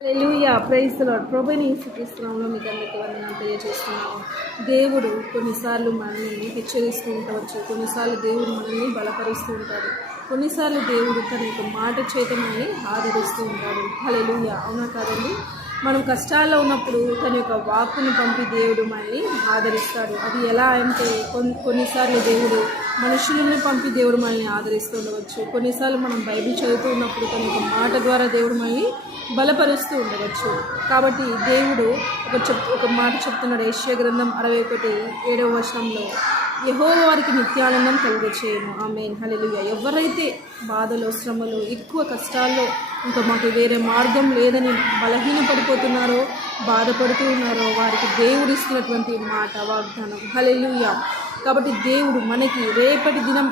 Hallelujah, praise the lord. ప్రభువైన యేసుక్రీస్తు నామములో మీకు అందరికీ వందనాలు తెలియజేస్తున్నాము. దేవుడు కొన్నిసార్లు మనల్ని హెచ్చరిస్తూ ఉండవచ్చు, కొన్నిసార్లు దేవుడు మనల్ని బలపరుస్తూ ఉంటాడు, కొన్నిసార్లు దేవుడు తన యొక్క మాట చేత మనల్ని ఆదరిస్తూ ఉంటాడు. హల్లెలూయా, అవునా కాదండి? మనం కష్టాల్లో ఉన్నప్పుడు తన యొక్క వాక్కును పంపి దేవుడు మనల్ని ఆదరిస్తాడు. అది ఎలా అంటే కొన్నిసార్లు దేవుడు మనుషులను పంపి దేవుడు మనల్ని ఆదరిస్తూ ఉండవచ్చు, కొన్నిసార్లు మనం బైబిల్ చదువుతూ ఉన్నప్పుడు తన యొక్క మాట ద్వారా దేవుడు మనల్ని బలపరుస్తూ ఉండవచ్చు. కాబట్టి దేవుడు ఒక మాట చెప్తున్నాడు. యెషయా గ్రంథం 61:7 యెహోవా వారికి నిత్యానందం కలుగచేయును. ఆమేన్, హల్లెలూయా. ఎవరైతే బాధలో, శ్రమలో, ఎక్కువ కష్టాల్లో ఇంకా మాకు వేరే మార్గం లేదని బలహీనపడిపోతున్నారో, బాధపడుతూ ఉన్నారో, వారికి దేవుడు ఇస్తున్నటువంటి మాట వాగ్దానం. హల్లెలూయా. కాబట్టి దేవుడు మనకి రేపటి దినం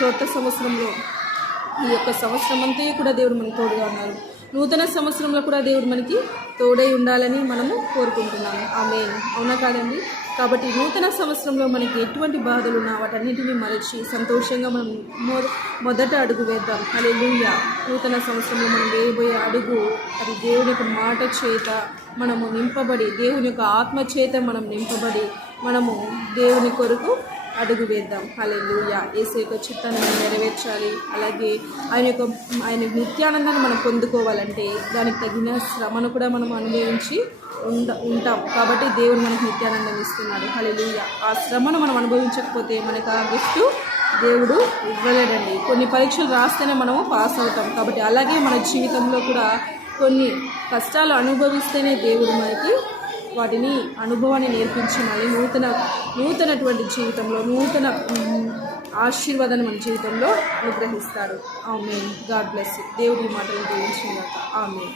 కొత్త సంవత్సరంలో, ఈ యొక్క సంవత్సరం అంతా కూడా దేవుడు మనకు తోడుగా ఉన్నారు. నూతన సంవత్సరంలో కూడా దేవుడు మనకి తోడై ఉండాలని మనము కోరుకుంటున్నాము. ఆమేన్, అవునా కాదండి? కాబట్టి నూతన సంవత్సరంలో మనకి ఎటువంటి బాధలు ఉన్నా వాటన్నిటిని మరచి సంతోషంగా మనం మొదట అడుగు వేద్దాం. హల్లెలూయా. నూతన సంవత్సరంలో మనం వేయబోయే అడుగు అది దేవుని యొక్క మాట చేత మనము నింపబడి, దేవుని యొక్క ఆత్మ చేత మనం నింపబడి మనము దేవుని కొరకు అడుగు వేద్దాం. హల్లెలూయా. యేసు యొక్క చిత్తాన్ని మనం నెరవేర్చాలి. అలాగే ఆయన నిత్యానందాన్ని మనం పొందుకోవాలంటే దానికి తగిన శ్రమను కూడా మనం అనుభవించి ఉంటాం. కాబట్టి దేవుడు మనకు నిత్యానందం ఇస్తున్నాడు. హల్లెలూయా. ఆ శ్రమను మనం అనుభవించకపోతే మనకు ఆ గిఫ్ట్ దేవుడు ఇవ్వలేడండి. కొన్ని పరీక్షలు రాస్తేనే మనము పాస్ అవుతాం. కాబట్టి అలాగే మన జీవితంలో కూడా కొన్ని కష్టాలు అనుభవిస్తేనే దేవుడు మనకి వాటిని అనుభవాన్ని నేర్పించి మళ్ళీ నూతనటువంటి జీవితంలో నూతన ఆశీర్వాదాన్ని మన జీవితంలో అనుగ్రహిస్తాడు. ఆమేన్. God bless you. దేవుడి మాటలు దీవించుగాక. ఆమేన్.